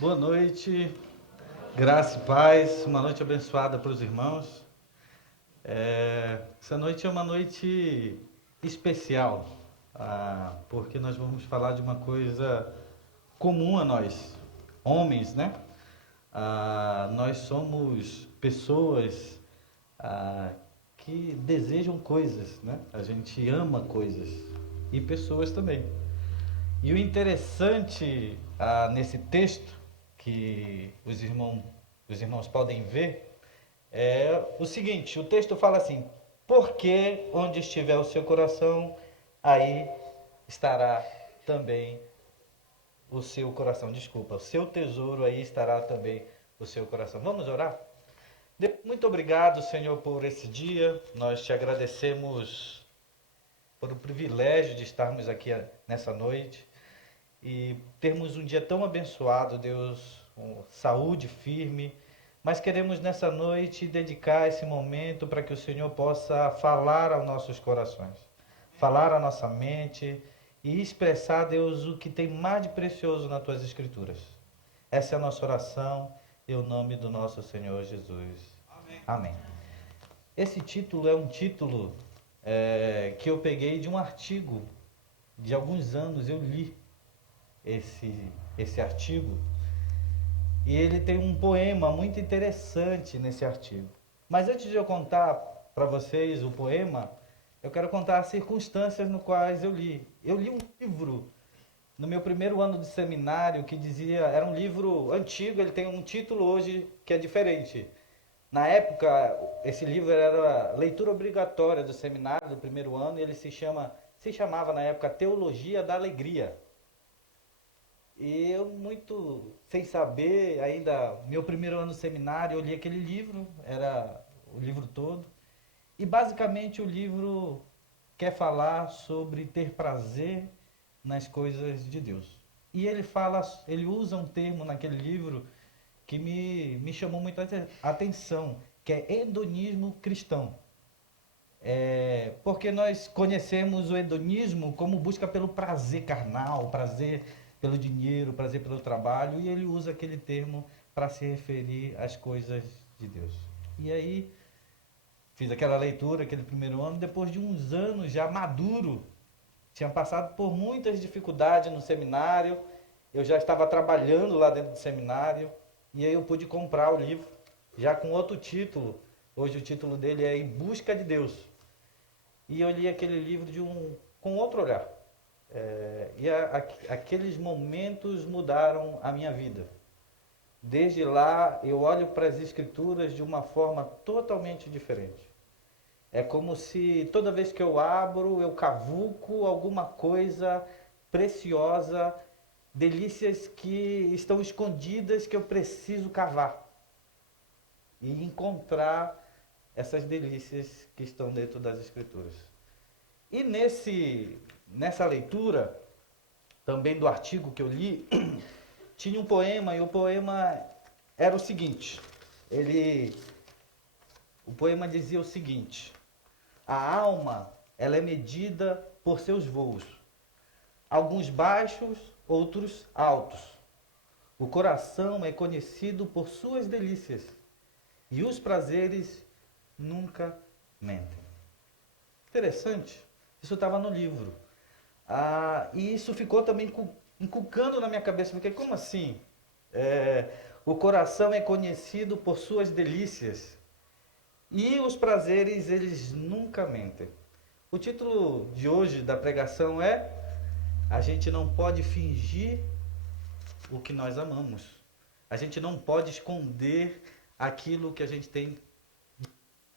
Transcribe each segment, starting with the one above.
Boa noite, graça e paz, uma noite abençoada para os irmãos. Essa noite é uma noite especial, porque nós vamos falar de uma coisa comum a nós, homens, né? Nós somos pessoas ah, que desejam coisas, né? A gente ama coisas e pessoas também. E o interessante nesse texto, que os irmãos podem ver, é o seguinte: o texto fala assim, porque onde estiver o seu coração, aí estará também o seu coração. Desculpa, o seu tesouro, aí estará também o seu coração. Vamos orar? Muito obrigado, Senhor, por esse dia. Nós te agradecemos por o privilégio de estarmos aqui nessa noite e termos um dia tão abençoado, Deus, com saúde firme. Mas queremos nessa noite dedicar esse momento para que o Senhor possa falar aos nossos corações, falar à nossa mente e expressar, Deus, o que tem mais de precioso nas tuas escrituras. Essa é a nossa oração, em nome do nosso Senhor Jesus. Amém. Esse título é um título que eu peguei de um artigo de alguns anos, eu li esse, esse artigo, e ele tem um poema muito interessante nesse artigo. Mas antes de eu contar para vocês o poema, eu quero contar as circunstâncias no quais eu li. Eu li um livro no meu primeiro ano de seminário que dizia, era um livro antigo, ele tem um título hoje que é diferente. Na época, esse livro era leitura obrigatória do seminário do primeiro ano e ele se chamava na época Teologia da Alegria. E eu, muito sem saber, ainda meu primeiro ano no seminário, eu li aquele livro, era o livro todo. E basicamente o livro quer falar sobre ter prazer nas coisas de Deus. E ele usa um termo naquele livro que me chamou muita atenção, que é hedonismo cristão. Porque nós conhecemos o hedonismo como busca pelo prazer carnal, prazer pelo dinheiro, prazer pelo trabalho, e ele usa aquele termo para se referir às coisas de Deus. E aí fiz aquela leitura, aquele primeiro ano, depois de uns anos já maduro, tinha passado por muitas dificuldades no seminário, eu já estava trabalhando lá dentro do seminário, e aí eu pude comprar o livro, já com outro título. Hoje o título dele é Em Busca de Deus. E eu li aquele livro com outro olhar. Aqueles momentos mudaram a minha vida. Desde lá eu olho para as escrituras de uma forma totalmente diferente. É como se toda vez que eu abro, eu cavuco alguma coisa preciosa, delícias que estão escondidas que eu preciso cavar e encontrar essas delícias que estão dentro das escrituras. E nessa leitura, também do artigo que eu li, tinha um poema, e o poema era o seguinte, o poema dizia o seguinte: a alma, ela é medida por seus voos, alguns baixos, outros altos. O coração é conhecido por suas delícias, e os prazeres nunca mentem. Interessante. Isso estava no livro. E isso ficou também encucando na minha cabeça, porque como assim? O coração é conhecido por suas delícias e os prazeres, eles nunca mentem. O título de hoje da pregação é: a gente não pode fingir o que nós amamos. A gente não pode esconder aquilo que a gente tem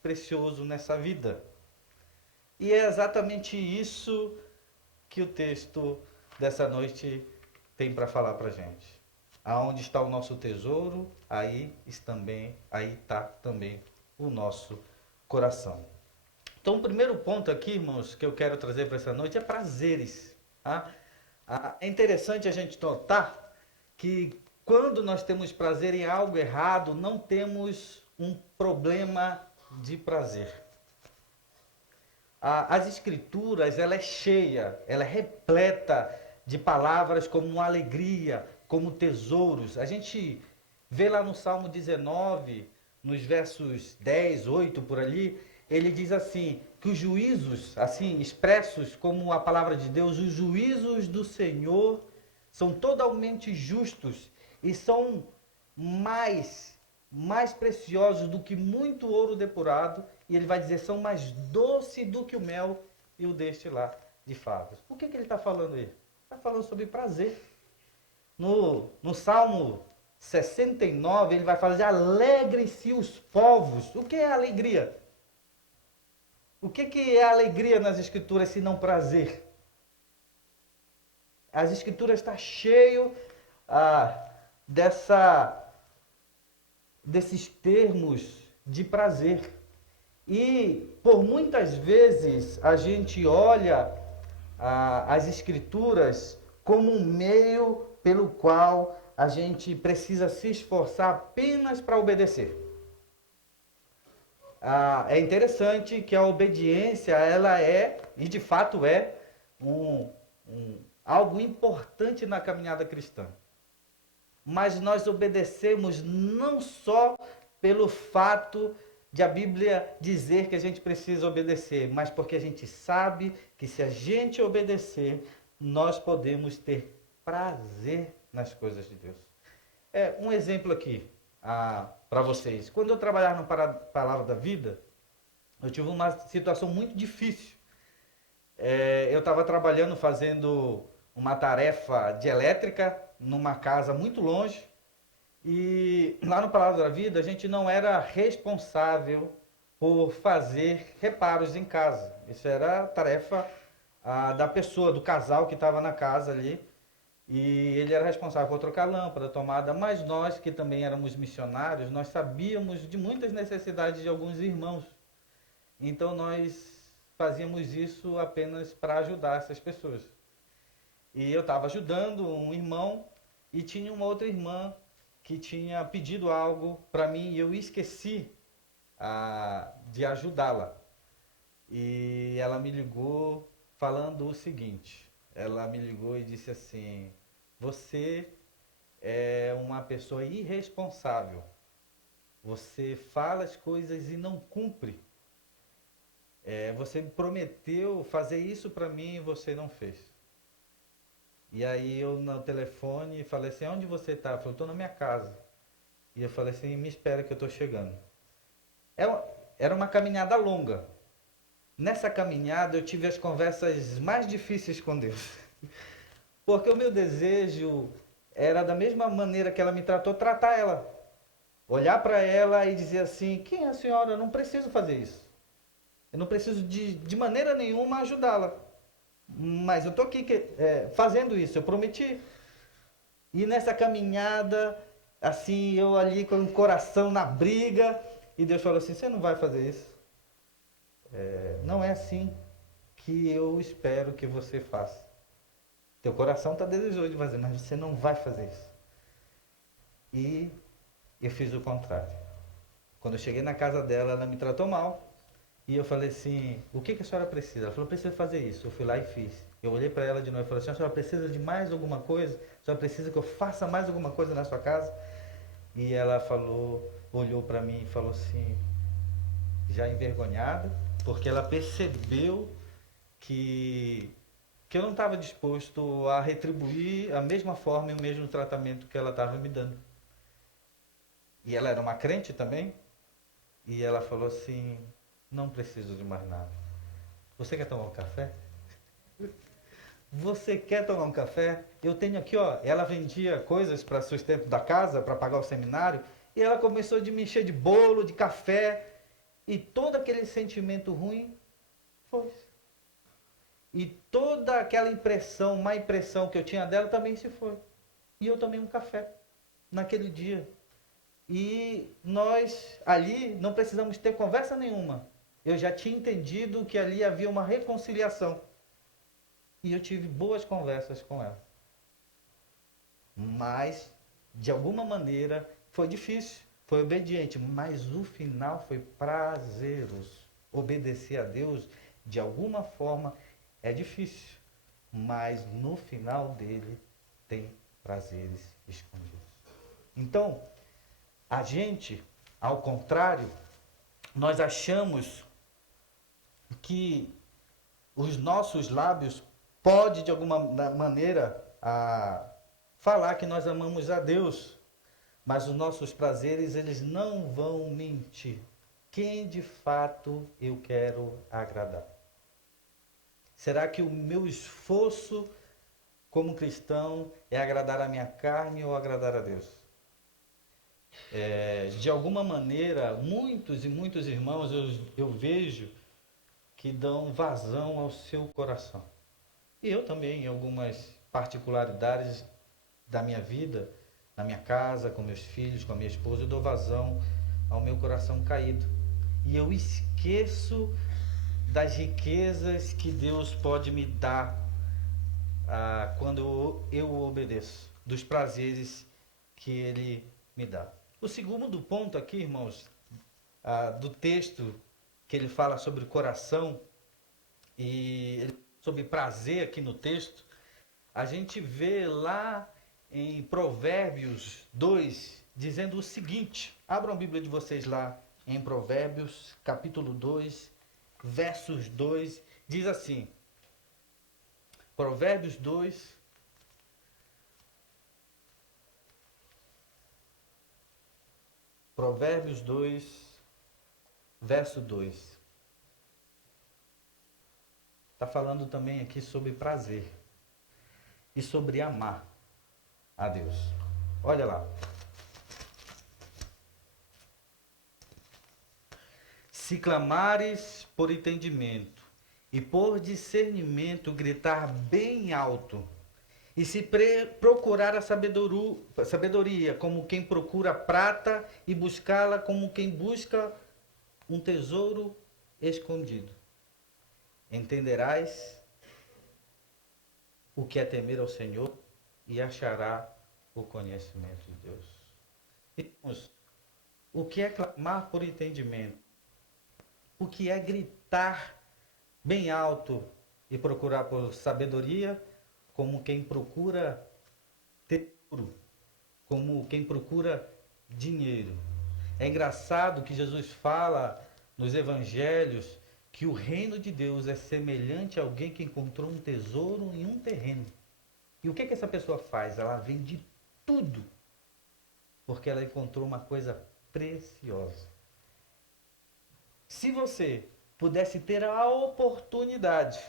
precioso nessa vida. E é exatamente isso que o texto dessa noite tem para falar para a gente. Aonde está o nosso tesouro, aí está também o nosso coração. Então, o primeiro ponto aqui, irmãos, que eu quero trazer para essa noite é prazeres. Tá? É interessante a gente notar que quando nós temos prazer em algo errado, não temos um problema de prazer. As escrituras, ela é cheia, ela é repleta de palavras como alegria, como tesouros. A gente vê lá no Salmo 19, nos versos 10, 8 por ali, ele diz assim, que os juízos, assim, expressos como a palavra de Deus, os juízos do Senhor são totalmente justos e são mais preciosos do que muito ouro depurado, e ele vai dizer, são mais doces do que o mel e o destilar de favos. O que ele está falando aí? Está falando sobre prazer. No Salmo 69, ele vai falar de alegrem-se os povos. O que é alegria? O que é alegria nas Escrituras se não prazer? As Escrituras estão cheias desses termos de prazer. E por muitas vezes a gente olha as Escrituras como um meio pelo qual a gente precisa se esforçar apenas para obedecer. É interessante que a obediência, ela é, e de fato é, algo importante na caminhada cristã. Mas nós obedecemos não só pelo fato de a Bíblia dizer que a gente precisa obedecer, mas porque a gente sabe que se a gente obedecer, nós podemos ter prazer nas coisas de Deus. Um exemplo aqui para vocês. Quando eu trabalhava no Palavra da Vida, eu tive uma situação muito difícil. Eu estava trabalhando, fazendo uma tarefa de elétrica numa casa muito longe, e lá no Palavra da Vida a gente não era responsável por fazer reparos em casa. Isso era a tarefa da pessoa, do casal que estava na casa ali, e ele era responsável por trocar lâmpada, tomada, mas nós que também éramos missionários, nós sabíamos de muitas necessidades de alguns irmãos. Então nós fazíamos isso apenas para ajudar essas pessoas. E eu estava ajudando um irmão e tinha uma outra irmã que tinha pedido algo para mim e eu esqueci de ajudá-la. E ela me ligou falando o seguinte, ela me ligou e disse assim, você é uma pessoa irresponsável, você fala as coisas e não cumpre. Você prometeu fazer isso para mim e você não fez. E aí eu no telefone falei assim, onde você está? Ela falou, estou na minha casa. E eu falei assim, me espera que eu estou chegando. Era uma caminhada longa. Nessa caminhada eu tive as conversas mais difíceis com Deus. Porque o meu desejo era da mesma maneira que ela me tratou, tratar ela. Olhar para ela e dizer assim, quem é a senhora? Eu não preciso fazer isso. Eu não preciso de maneira nenhuma ajudá-la. Mas eu estou aqui fazendo isso, eu prometi. E nessa caminhada, assim, eu ali com o coração na briga, e Deus falou assim, você não vai fazer isso. Não é assim que eu espero que você faça. Teu coração está desejoso de fazer, mas você não vai fazer isso. E eu fiz o contrário. Quando eu cheguei na casa dela, ela me tratou mal. E eu falei assim, o que a senhora precisa? Ela falou, precisa fazer isso. Eu fui lá e fiz. Eu olhei para ela de novo e falei assim, a senhora precisa de mais alguma coisa? A senhora precisa que eu faça mais alguma coisa na sua casa? E ela falou, olhou para mim e falou assim, já envergonhada, porque ela percebeu que eu não estava disposto a retribuir a mesma forma e o mesmo tratamento que ela estava me dando. E ela era uma crente também, e ela falou assim, não preciso de mais nada. Você quer tomar um café? Você quer tomar um café? Eu tenho aqui, ó, ela vendia coisas para sustento da casa, para pagar o seminário, e ela começou a me encher de bolo, de café, e todo aquele sentimento ruim foi. E toda aquela impressão, má impressão que eu tinha dela também se foi. E eu tomei um café naquele dia. E nós ali não precisamos ter conversa nenhuma. Eu já tinha entendido que ali havia uma reconciliação. E eu tive boas conversas com ela. Mas, de alguma maneira, foi difícil, foi obediente, mas o final foi prazeroso. Obedecer a Deus, de alguma forma, é difícil. mas no final dele tem prazeres escondidos. Então, a gente, ao contrário, nós achamos que os nossos lábios pode de alguma maneira falar que nós amamos a Deus, mas os nossos prazeres eles não vão mentir. Quem de fato eu quero agradar? Será que o meu esforço como cristão é agradar a minha carne ou agradar a Deus? De alguma maneira, muitos e muitos irmãos eu vejo que dão vazão ao seu coração. E eu também, em algumas particularidades da minha vida, na minha casa, com meus filhos, com a minha esposa, eu dou vazão ao meu coração caído. E eu esqueço das riquezas que Deus pode me dar quando eu obedeço, dos prazeres que Ele me dá. O segundo ponto aqui, irmãos, do texto que ele fala sobre coração e sobre prazer aqui no texto, a gente vê lá em Provérbios 2, dizendo o seguinte. Abram a Bíblia de vocês lá em Provérbios, capítulo 2, versos 2, diz assim. Provérbios 2, verso 2. Está falando também aqui sobre prazer e sobre amar a Deus. Olha lá. Se clamares por entendimento e por discernimento gritar bem alto, e se procurar a sabedoria como quem procura prata e buscá-la como quem busca um tesouro escondido, entenderás o que é temer ao Senhor e achará o conhecimento de Deus. Irmãos, o que é clamar por entendimento? O que é gritar bem alto e procurar por sabedoria, como quem procura tesouro, como quem procura dinheiro. É engraçado que Jesus fala nos evangelhos que o reino de Deus é semelhante a alguém que encontrou um tesouro em um terreno. E o que essa pessoa faz? Ela vende tudo, porque ela encontrou uma coisa preciosa. Se você pudesse ter a oportunidade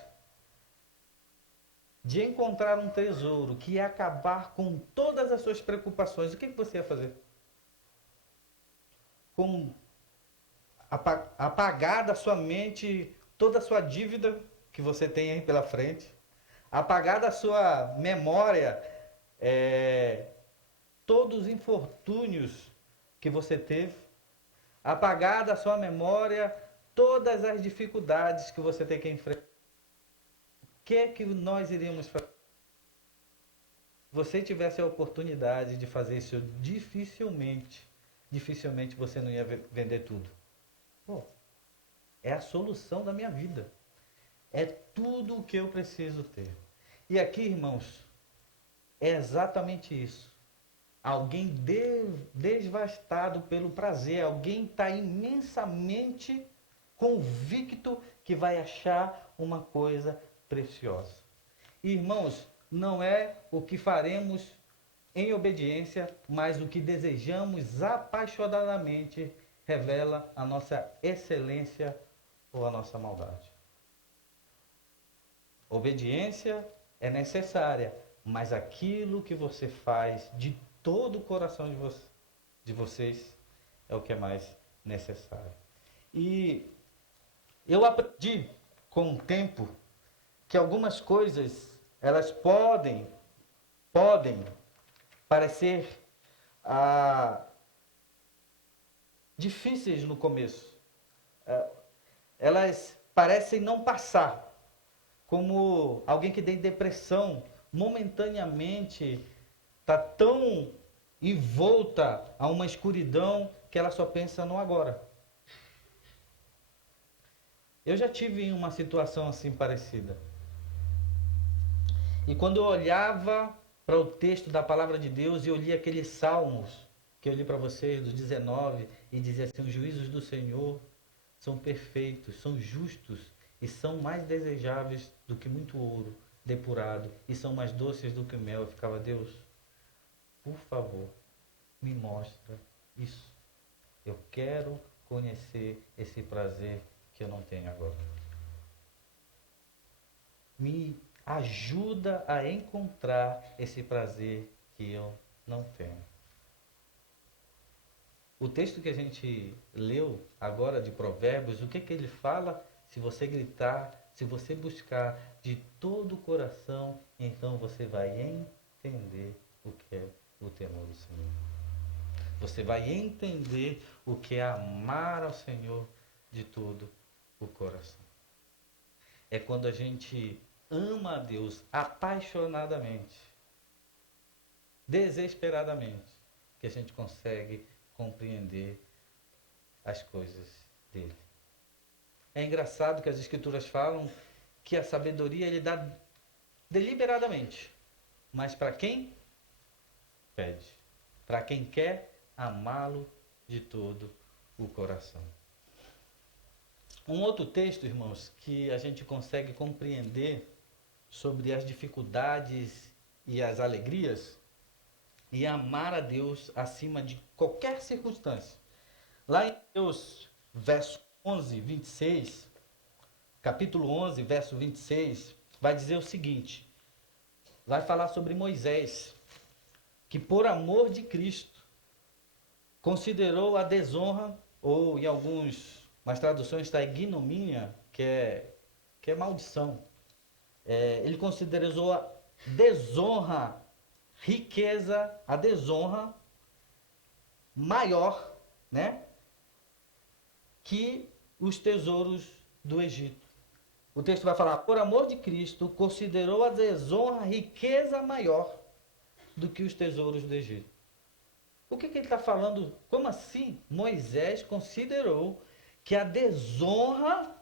de encontrar um tesouro que ia acabar com todas as suas preocupações, o que você ia fazer? Apagar da sua mente toda a sua dívida que você tem aí pela frente, apagar da sua memória todos os infortúnios que você teve, apagar da sua memória todas as dificuldades que você tem que enfrentar. O que nós iríamos fazer? Se você tivesse a oportunidade de fazer isso, dificilmente você não ia vender tudo. É a solução da minha vida. É tudo o que eu preciso ter. E aqui, irmãos, é exatamente isso. Alguém devastado pelo prazer, alguém está imensamente convicto que vai achar uma coisa preciosa. Irmãos, não é o que faremos em obediência, mas o que desejamos apaixonadamente revela a nossa excelência ou a nossa maldade. Obediência é necessária, mas aquilo que você faz de todo o coração de vocês é o que é mais necessário. E eu aprendi com o tempo que algumas coisas elas podem parecer difíceis no começo. Elas parecem não passar, como alguém que tem depressão, momentaneamente está tão envolta a uma escuridão que ela só pensa no agora. Eu já tive uma situação assim parecida. E quando eu olhava para o texto da palavra de Deus e eu li aqueles salmos que eu li para vocês, do 19, e dizia assim: os juízos do Senhor são perfeitos, são justos e são mais desejáveis do que muito ouro depurado e são mais doces do que o mel. Eu ficava: Deus, por favor, me mostra isso. Eu quero conhecer esse prazer que eu não tenho agora. Me ajuda a encontrar esse prazer que eu não tenho. O texto que a gente leu agora de Provérbios, o que ele fala? Se você gritar, se você buscar de todo o coração, então você vai entender o que é o temor do Senhor. Você vai entender o que é amar ao Senhor de todo o coração. É quando a gente ama a Deus apaixonadamente, desesperadamente, que a gente consegue compreender as coisas dele. É engraçado que as escrituras falam que a sabedoria ele dá deliberadamente, mas para quem pede, para quem quer amá-lo de todo o coração. Um outro texto, irmãos, que a gente consegue compreender sobre as dificuldades e as alegrias e amar a Deus acima de qualquer circunstância. Lá em Mateus, verso 11, 26, capítulo 11, verso 26, vai dizer o seguinte, vai falar sobre Moisés, que por amor de Cristo, considerou a desonra, ou em algumas traduções está ignomínia, que é maldição. Ele considerou a desonra, riqueza, a desonra maior, né, que os tesouros do Egito. O texto vai falar: por amor de Cristo, considerou a desonra riqueza maior do que os tesouros do Egito. O que ele está falando? Como assim? Moisés considerou que a desonra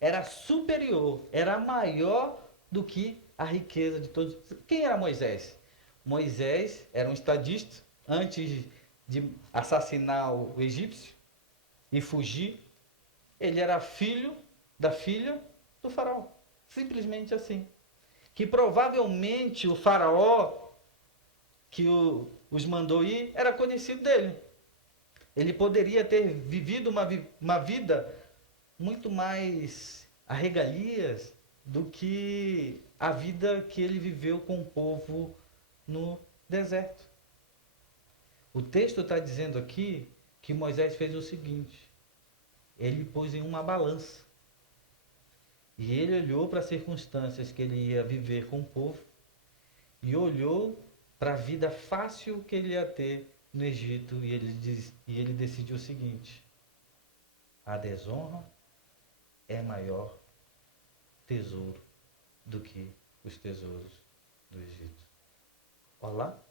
era superior, era maior do que a riqueza de todos. Quem era Moisés? Moisés era um estadista antes de assassinar o egípcio e fugir. Ele era filho da filha do faraó. Simplesmente assim. Que provavelmente o faraó que os mandou ir era conhecido dele. Ele poderia ter vivido uma vida muito mais a regalias do que a vida que ele viveu com o povo no deserto. O texto está dizendo aqui que Moisés fez o seguinte: ele pôs em uma balança e ele olhou para as circunstâncias que ele ia viver com o povo e olhou para a vida fácil que ele ia ter no Egito e ele decidiu o seguinte: a desonra é maior tesouro do que os tesouros do Egito. Olha lá.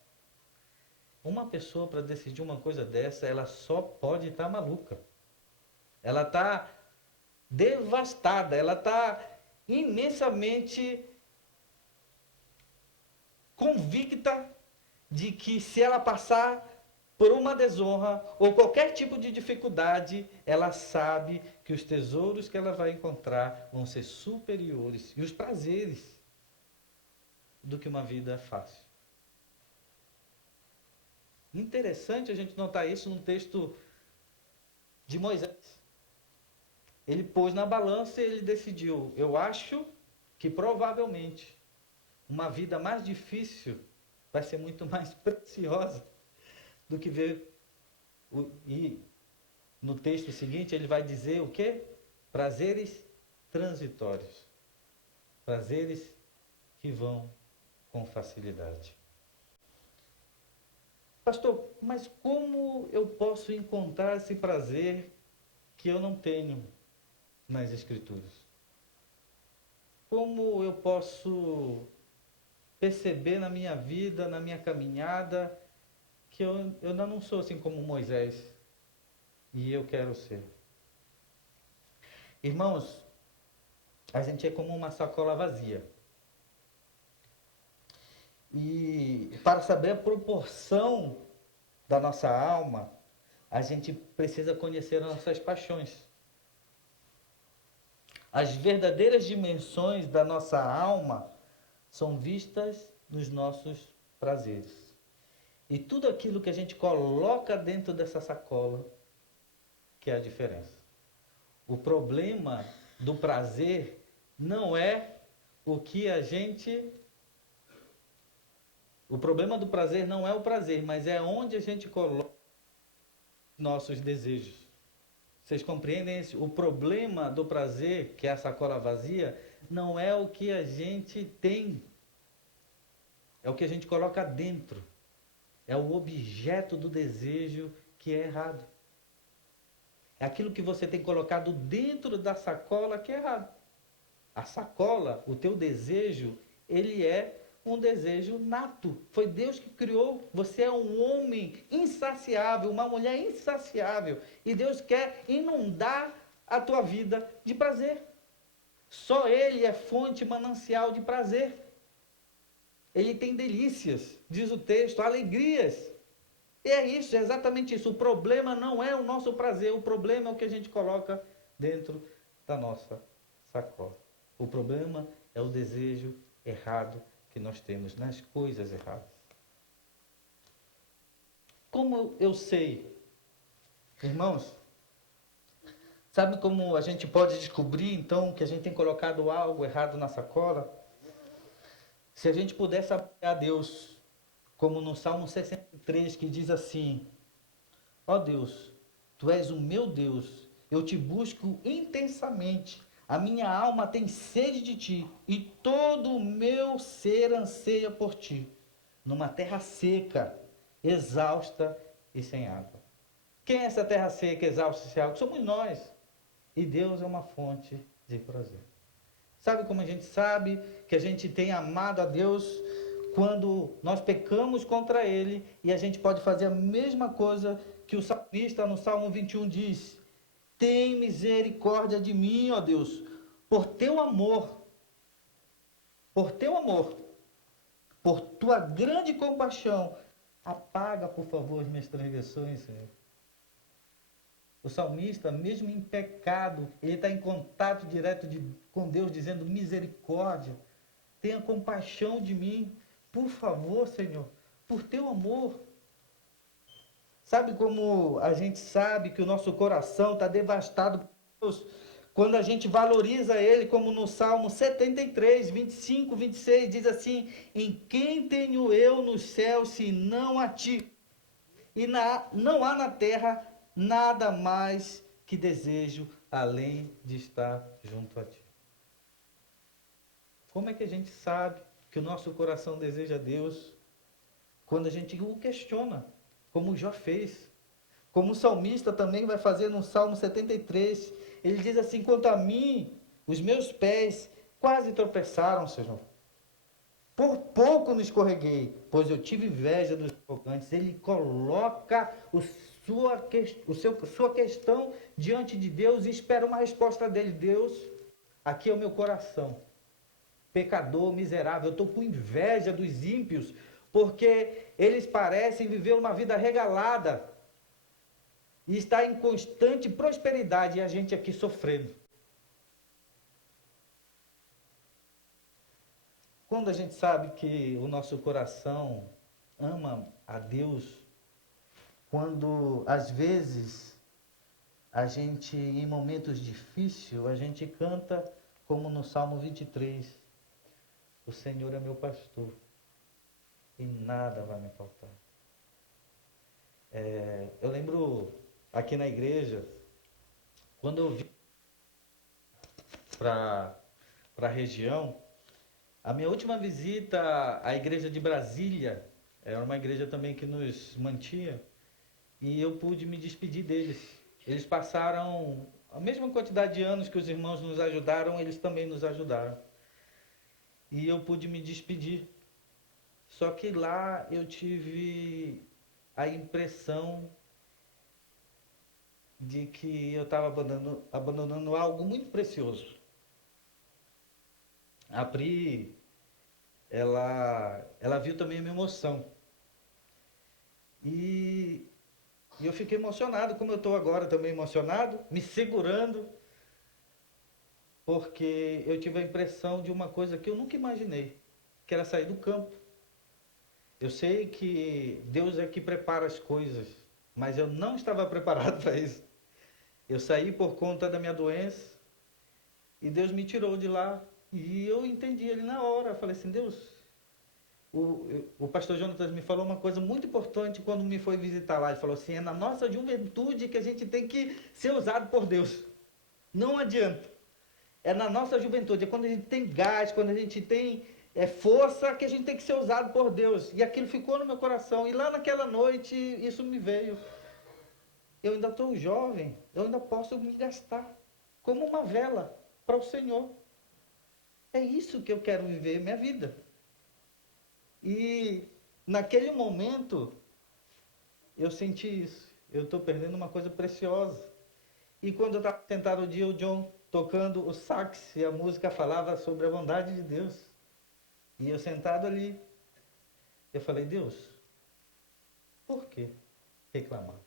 Uma pessoa para decidir uma coisa dessa, ela só pode estar maluca. Ela está devastada, ela está imensamente convicta de que se ela passar por uma desonra ou qualquer tipo de dificuldade, ela sabe que os tesouros que ela vai encontrar vão ser superiores e os prazeres do que uma vida fácil. Interessante a gente notar isso no texto de Moisés. Ele pôs na balança e ele decidiu: eu acho que provavelmente uma vida mais difícil vai ser muito mais preciosa do que ver. E no texto seguinte ele vai dizer o quê? Prazeres transitórios. Prazeres que vão com facilidade. Pastor, mas como eu posso encontrar esse prazer que eu não tenho nas Escrituras? Como eu posso perceber na minha vida, na minha caminhada, que eu ainda não sou assim como Moisés e eu quero ser? Irmãos, a gente é como uma sacola vazia. E para saber a proporção da nossa alma, a gente precisa conhecer as nossas paixões. As verdadeiras dimensões da nossa alma são vistas nos nossos prazeres. E tudo aquilo que a gente coloca dentro dessa sacola, que é a diferença. O problema do prazer não é o que a gente... O problema do prazer não é o prazer, mas é onde a gente coloca nossos desejos. Vocês compreendem isso? O problema do prazer, que é a sacola vazia, não é o que a gente tem, é o que a gente coloca dentro. É o objeto do desejo que é errado. É aquilo que você tem colocado dentro da sacola que é errado. A sacola, o teu desejo, ele é um desejo nato. Foi Deus que criou. Você é um homem insaciável, uma mulher insaciável. E Deus quer inundar a tua vida de prazer. Só Ele é fonte manancial de prazer. Ele tem delícias, diz o texto, alegrias. E é isso, é exatamente isso. O problema não é o nosso prazer, o problema é o que a gente coloca dentro da nossa sacola. O problema é o desejo errado que nós temos nas coisas erradas. Como eu sei, irmãos, sabe como a gente pode descobrir então que a gente tem colocado algo errado na sacola? Se a gente pudesse apoiar a Deus, como no Salmo 63, que diz assim: ó Deus, Tu és o meu Deus, eu te busco intensamente, a minha alma tem sede de Ti, e todo o meu ser anseia por Ti, numa terra seca, exausta e sem água. Quem é essa terra seca, exausta e sem água? Somos nós. E Deus é uma fonte de prazer. Sabe como a gente sabe que a gente tem amado a Deus? Quando nós pecamos contra Ele e a gente pode fazer a mesma coisa que o salmista no Salmo 21 diz: tem misericórdia de mim, ó Deus, por teu amor, por teu amor, por tua grande compaixão, apaga, por favor, as minhas transgressões, Senhor. O salmista, mesmo em pecado, ele está em contato direto com Deus, dizendo: misericórdia, tenha compaixão de mim, por favor, Senhor, por teu amor. Sabe como a gente sabe que o nosso coração está devastado por Deus? Quando a gente valoriza Ele, como no Salmo 73, 25, 26, diz assim: em quem tenho eu nos céus, se não a Ti? E não há na terra nada mais que desejo, além de estar junto a Ti. Como é que a gente sabe que o nosso coração deseja Deus? Quando a gente o questiona, como Jó fez. Como o salmista também vai fazer no Salmo 73. Ele diz assim: quanto a mim, os meus pés quase tropeçaram, Senhor. Por pouco me escorreguei, pois eu tive inveja dos arrogantes. Ele coloca sua questão diante de Deus e espera uma resposta dele. Deus, aqui é o meu coração, pecador, miserável. Eu estou com inveja dos ímpios, porque eles parecem viver uma vida regalada e está em constante prosperidade, e a gente aqui sofrendo. Quando a gente sabe que o nosso coração ama a Deus, quando às vezes a gente, em momentos difíceis, a gente canta como no Salmo 23, o Senhor é meu pastor e nada vai me faltar. Eu lembro aqui na igreja, quando eu vim para a região, a minha última visita à igreja de Brasília, era uma igreja também que nos mantinha, e eu pude me despedir deles. Eles passaram a mesma quantidade de anos que os irmãos nos ajudaram, eles também nos ajudaram. E eu pude me despedir. Só que lá eu tive a impressão de que eu estava abandonando algo muito precioso. A Pri, ela viu também a minha emoção. E, e eu fiquei emocionado, como eu estou agora também emocionado, me segurando, porque eu tive a impressão de uma coisa que eu nunca imaginei, que era sair do campo. Eu sei que Deus é que prepara as coisas, mas eu não estava preparado para isso. Eu saí por conta da minha doença e Deus me tirou de lá. E eu entendi ele na hora. Eu falei assim, Deus, o pastor Jonatas me falou uma coisa muito importante quando me foi visitar lá. Ele falou assim, é na nossa juventude que a gente tem que ser usado por Deus. Não adianta. É na nossa juventude, é quando a gente tem gás, quando a gente tem força, que a gente tem que ser usado por Deus. E aquilo ficou no meu coração. E lá naquela noite, isso me veio. Eu ainda estou jovem, eu ainda posso me gastar como uma vela para o Senhor. É isso que eu quero viver minha vida. E naquele momento, eu senti isso. Eu estou perdendo uma coisa preciosa. E quando eu estava sentado o dia, o John tocando o sax, e a música falava sobre a bondade de Deus. E eu sentado ali, eu falei, Deus, por que reclamar?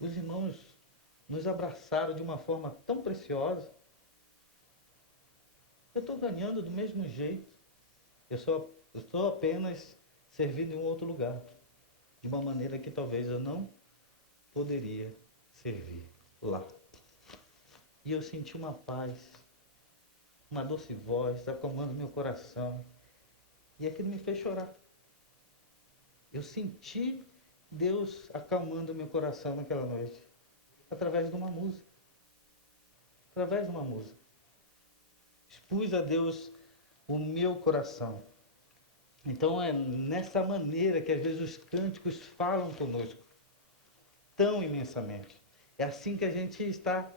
Os irmãos nos abraçaram de uma forma tão preciosa. Eu estou ganhando do mesmo jeito. Eu estou apenas servindo em um outro lugar. De uma maneira que talvez eu não poderia servir lá. E eu senti uma paz, uma doce voz acalmando meu coração. E aquilo me fez chorar. Eu senti Deus acalmando meu coração naquela noite. Através de uma música. Através de uma música. Expus a Deus o meu coração. Então é nessa maneira que às vezes os cânticos falam conosco. Tão imensamente. É assim que a gente está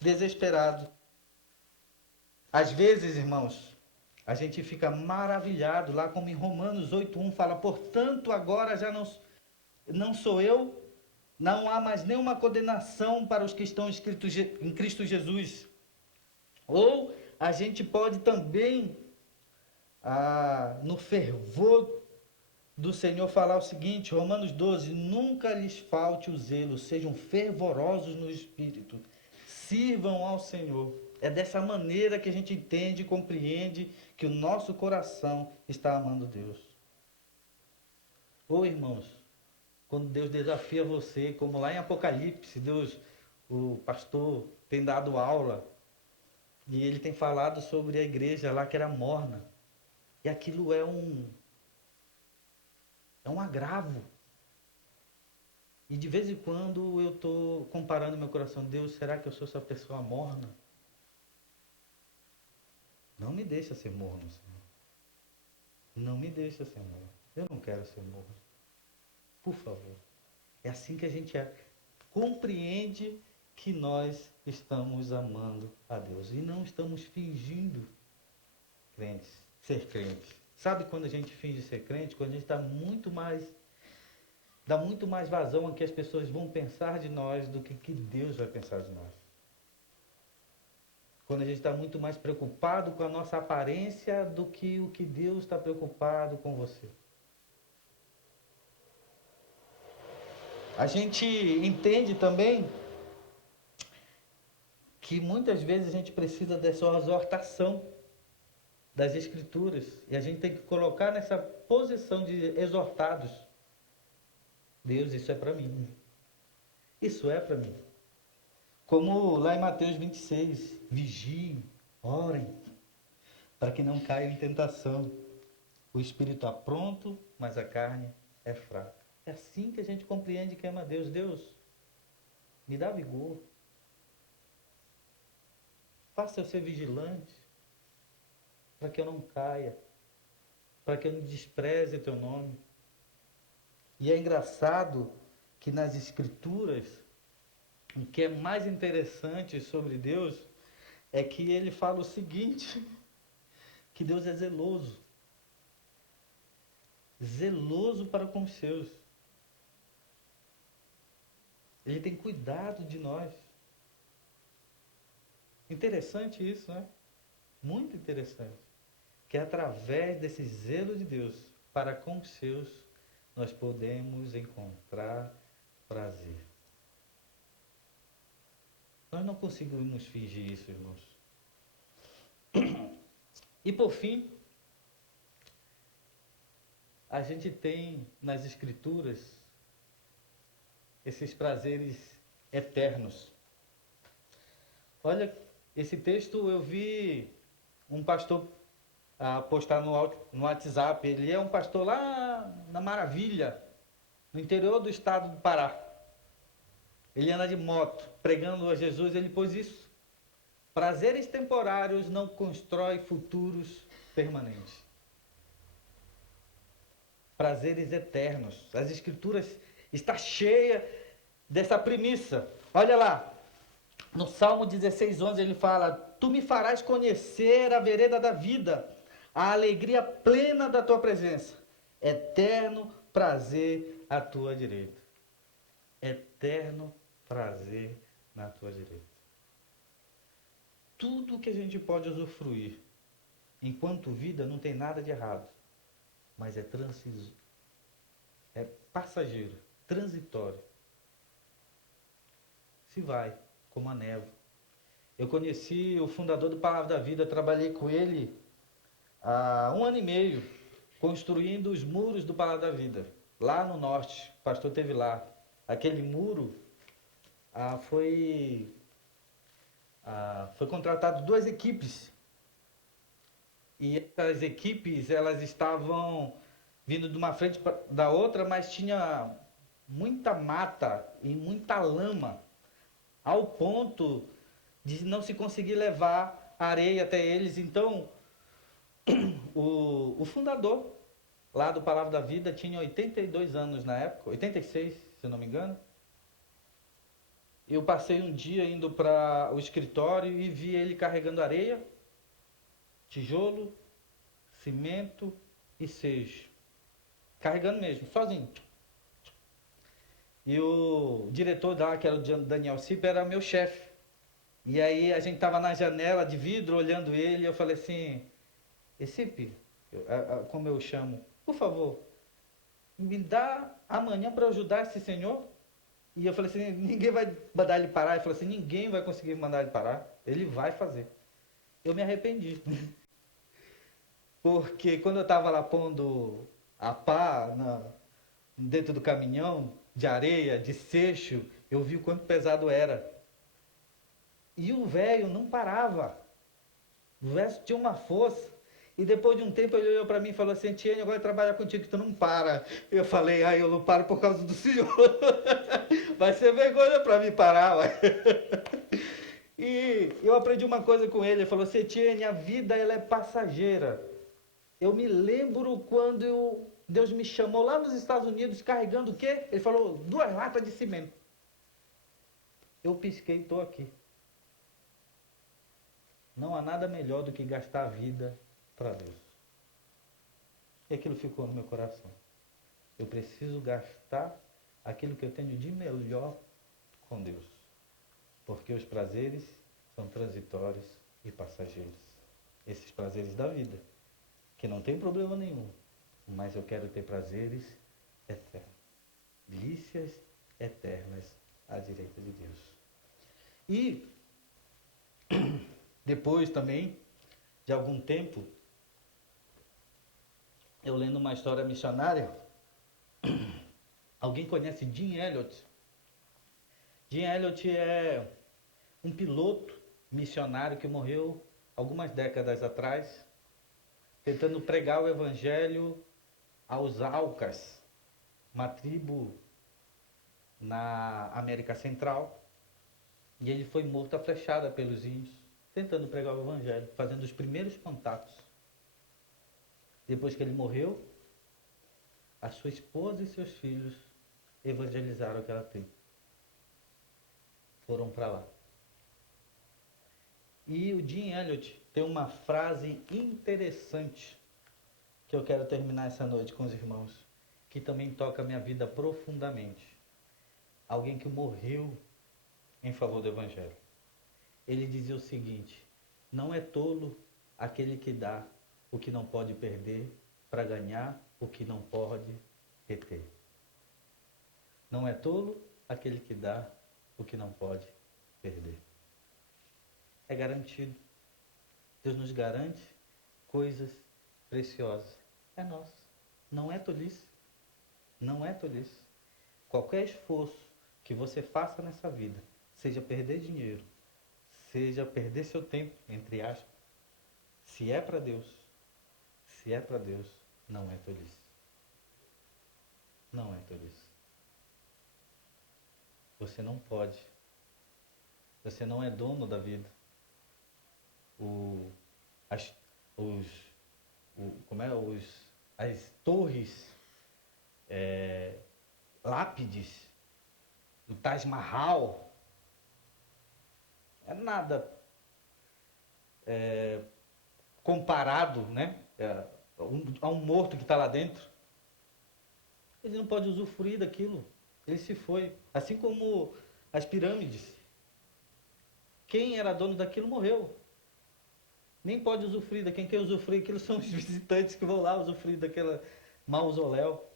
desesperado. Às vezes, irmãos, a gente fica maravilhado, lá como em Romanos 8:1 fala, portanto agora já não sou eu, não há mais nenhuma condenação para os que estão escritos em Cristo Jesus. Ou a gente pode também, no fervor do Senhor, falar o seguinte, Romanos 12, nunca lhes falte o zelo, sejam fervorosos no Espírito, sirvam ao Senhor. É dessa maneira que a gente entende e compreende que o nosso coração está amando Deus. Ô irmãos, quando Deus desafia você, como lá em Apocalipse, o pastor tem dado aula, e ele tem falado sobre a igreja lá que era morna. E aquilo é um agravo. E de vez em quando eu estou comparando meu coração, Deus, será que eu sou essa pessoa morna? Não me deixa ser morno, Senhor. Não me deixa ser morno. Eu não quero ser morno. Por favor. É assim que a gente compreende que nós estamos amando a Deus. E não estamos fingindo ser crentes. Sabe quando a gente finge ser crente? Quando a gente está dá muito mais vazão a que as pessoas vão pensar de nós do que Deus vai pensar de nós. Quando a gente está muito mais preocupado com a nossa aparência do que o que Deus está preocupado com você. A gente entende também que muitas vezes a gente precisa dessa exortação das Escrituras. E a gente tem que colocar nessa posição de exortados. Deus, isso é para mim. Isso é para mim. Como lá em Mateus 26, vigiem, orem, para que não caiam em tentação. O espírito está pronto, mas a carne é fraca. É assim que a gente compreende que ama Deus. Deus, me dá vigor. Faça eu ser vigilante, para que eu não caia, para que eu não despreze teu nome. E é engraçado que nas Escrituras, o que é mais interessante sobre Deus é que ele fala o seguinte, que Deus é zeloso. Zeloso para com os seus. Ele tem cuidado de nós. Interessante isso, né? Muito interessante. Que através desse zelo de Deus para com os seus, nós podemos encontrar prazer. Nós não conseguimos fingir isso, irmãos. E por fim, a gente tem nas Escrituras esses prazeres eternos. Olha, esse texto eu vi um pastor postar no WhatsApp. Ele é um pastor lá na Maravilha, no interior do estado do Pará. Ele anda de moto, pregando a Jesus. Ele pôs isso: prazeres temporários não constroem futuros permanentes. Prazeres eternos. As Escrituras está cheia dessa premissa. Olha lá, no Salmo 16:11 ele fala: tu me farás conhecer a vereda da vida, a alegria plena da tua presença, eterno prazer à tua direita. Eterno prazer na tua direita. Tudo que a gente pode usufruir enquanto vida não tem nada de errado, mas é passageiro, transitório. Se vai, como a névoa. Eu conheci o fundador do Palavra da Vida, trabalhei com ele há 1 ano e meio, construindo os muros do Palavra da Vida, lá no norte. O pastor esteve lá. Aquele muro foi contratado 2 equipes. E essas equipes, elas estavam vindo de uma frente da outra, mas tinha muita mata e muita lama, ao ponto de não se conseguir levar areia até eles. Então, o fundador lá do Palavra da Vida tinha 82 anos na época, 86, se não me engano. Eu passei um dia indo para o escritório e vi ele carregando areia, tijolo, cimento e cejo. Carregando mesmo, sozinho. E o diretor lá, que era o Daniel Cipa, era meu chefe. E aí a gente tava na janela de vidro olhando ele e eu falei assim: Cipe, como eu chamo, por favor, me dá amanhã para ajudar esse senhor? E eu falei assim: ninguém vai mandar ele parar. Ele falou assim: ninguém vai conseguir mandar ele parar, ele vai fazer. Eu me arrependi. Porque quando eu estava lá pondo a pá dentro do caminhão, de areia, de seixo, eu vi o quanto pesado era. E o velho não parava. O velho tinha uma força. E depois de um tempo ele olhou para mim e falou assim: Tiene, agora trabalhar contigo que tu não para. Eu falei: eu não paro por causa do senhor. Vai ser vergonha para mim parar. Ué. E eu aprendi uma coisa com ele. Ele falou assim: Tiene, a vida ela é passageira. Eu me lembro quando Deus me chamou lá nos Estados Unidos carregando o quê? Ele falou: 2 latas de cimento. Eu pisquei e estou aqui. Não há nada melhor do que gastar a vida para Deus. E aquilo ficou no meu coração. Eu preciso gastar aquilo que eu tenho de melhor com Deus. Porque os prazeres são transitórios e passageiros. Esses prazeres da vida, que não tem problema nenhum, mas eu quero ter prazeres eternos. Delícias eternas à direita de Deus. E depois também, de algum tempo, eu lendo uma história missionária, alguém conhece Jim Elliot? Jim Elliot é um piloto missionário que morreu algumas décadas atrás, tentando pregar o evangelho aos Aucas, uma tribo na América Central, e ele foi morto a flechada pelos índios, tentando pregar o evangelho, fazendo os primeiros contatos. Depois que ele morreu, a sua esposa e seus filhos evangelizaram aquela tribo. Foram para lá. E o Jim Elliot tem uma frase interessante que eu quero terminar essa noite com os irmãos, que também toca a minha vida profundamente. Alguém que morreu em favor do evangelho. ele dizia o seguinte: não é tolo aquele que dá o que não pode perder para ganhar o que não pode reter. Não é tolo aquele que dá o que não pode perder. É garantido. Deus nos garante coisas preciosas. É nosso. Não é tolice. Não é tolice. Qualquer esforço que você faça nessa vida, seja perder dinheiro, seja perder seu tempo, entre aspas, se é para Deus, se é para Deus, não é tolice. Não é tolice. Você não pode. Você não é dono da vida. O, as, os, como é, as torres, lápides do Taj Mahal, é nada comparado, né, a um morto que está lá dentro. Ele não pode usufruir daquilo. Ele se foi. Assim como as pirâmides. Quem era dono daquilo morreu. Nem pode usufruir. Quem quer usufruir aquilo são os visitantes que vão lá usufruir daquela mausoléu.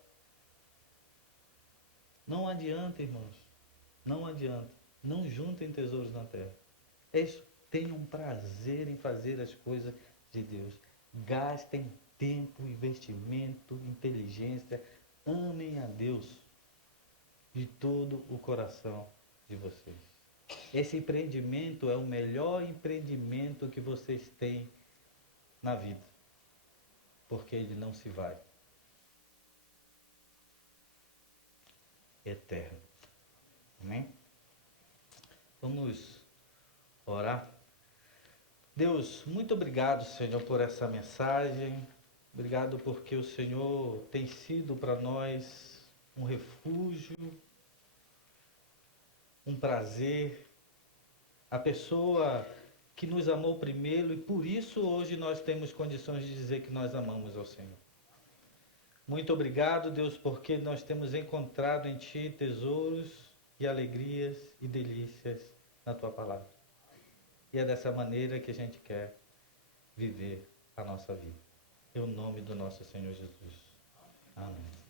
Não adianta, irmãos. Não adianta. Não juntem tesouros na terra. É isso. Tenham prazer em fazer as coisas de Deus. Gastem tempo, investimento, inteligência. Amem a Deus de todo o coração de vocês. Esse empreendimento é o melhor empreendimento que vocês têm na vida. Porque ele não se vai. Eterno. Amém? Vamos orar. Deus, muito obrigado, Senhor, por essa mensagem. Obrigado porque o Senhor tem sido para nós um refúgio, um prazer, a pessoa que nos amou primeiro, e por isso hoje nós temos condições de dizer que nós amamos ao Senhor. Muito obrigado, Deus, porque nós temos encontrado em Ti tesouros e alegrias e delícias na Tua palavra. E é dessa maneira que a gente quer viver a nossa vida. Em nome do nosso Senhor Jesus. Amém.